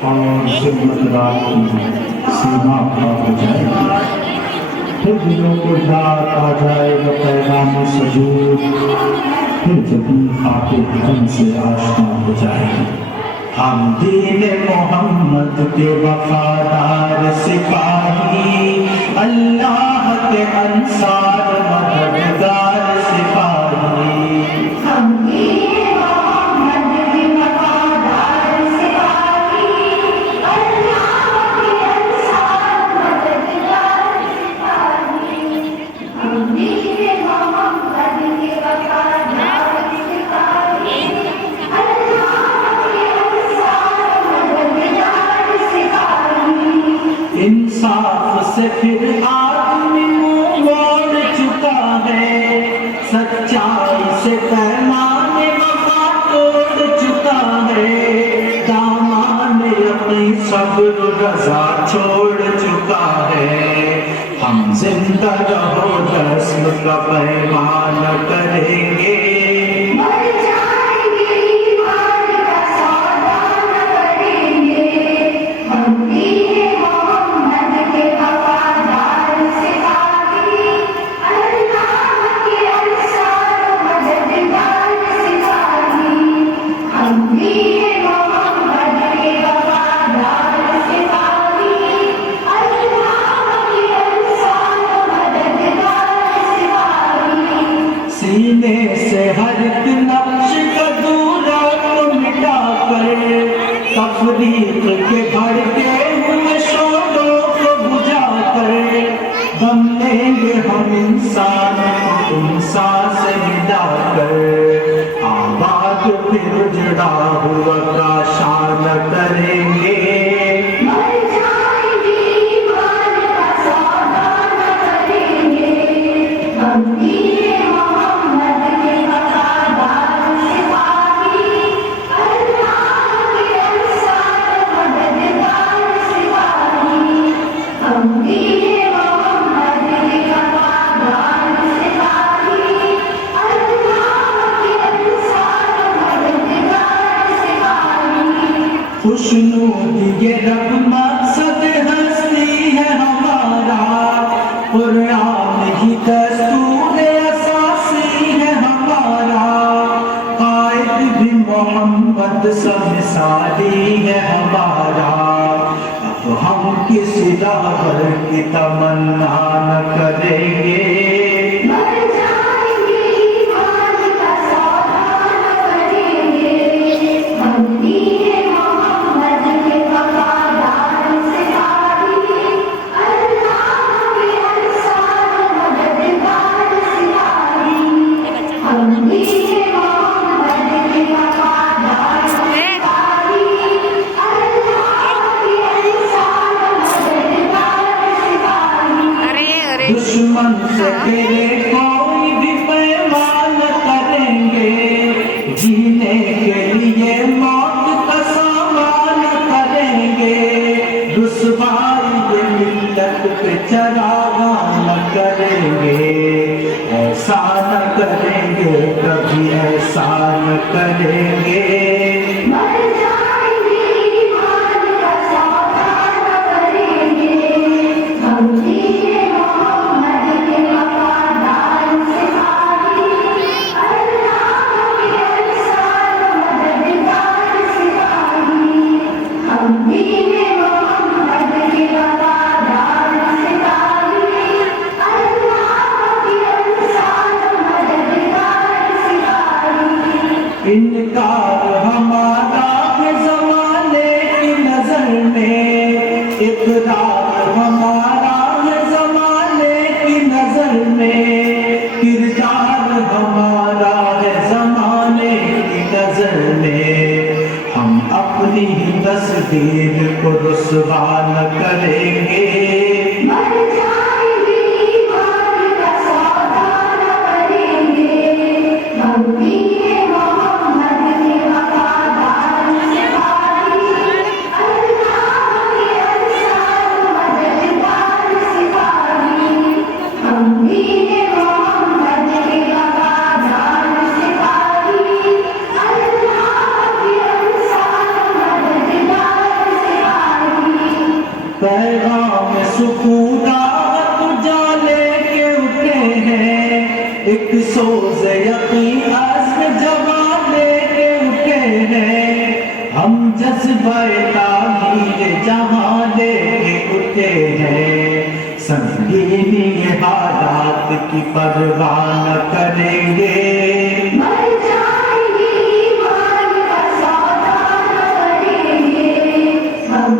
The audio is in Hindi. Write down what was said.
और सुन्नतदार की सीमा पार हो जाएगी। फिर दिलों को याद आ जाएगा पैगाम सजूद, फिर जबी आके धन से आशना हो जाएगी। हम दीन मोहम्मद के वफादार सिपाही, अल्लाह के अंसार मददगार सिपाही। हम दीन मोहम्मद के वफादार सिपाही, अल्लाह के अंसार मददगार सिपाही। हम दीन मोहम्मद के वफादार सिपाही, इंसाफ से फिर आदमी मुंह मोड़ चुका है, सच्चाई से पैमाने वफा तोड़ चुका है, दामाने अपनी सब्र रज़ा छोड़ चुका है। हम जिंदा रहो रस्म का पैमान करेंगे, सीने से हर एक नक्श का दूरा को मिटा कर, तफरीक के भड़के हुए शोरों को बुझा कर, दम लेंगे हम इंसान से मिला कर, आबाद फिर उजड़ा हुआ का शान करेंगे। खुशनूदी ये रब मकसद हस्ती है हमारा, कुरान ही दस्तूर असासी है हमारा, कायद भी मोहम्मद सा मिसाली है हमारा। अब हम किसी राहबर की तमन्ना न करेंगे, दुश्मन से तेरे कोई भी पैमान करेंगे, जीने के लिए मौत का सामान करेंगे, रुसवाई ये मिल्लत पे चरागा न करेंगे, ऐसा न करेंगे कभी ऐसा न करेंगे। इनकार हमारा है ज़माने की नज़र में, इक़रार हमारा है ज़माने की नज़र में, किरदार हमारा है ज़माने की नज़र में, हम अपनी ही तस्वीर को रुसवा न करेंगे। पैगाम सुकूनात उजाले के उठे हैं, एक सोज यकीन अज़्म जमा लेके उठे हैं, हम जज्बे तामीर जहां लेके उठे हैं, संगीनी हालात की परवाह न करेंगे, मर जाएंगे ईमान का सौदा न करेंगे, हम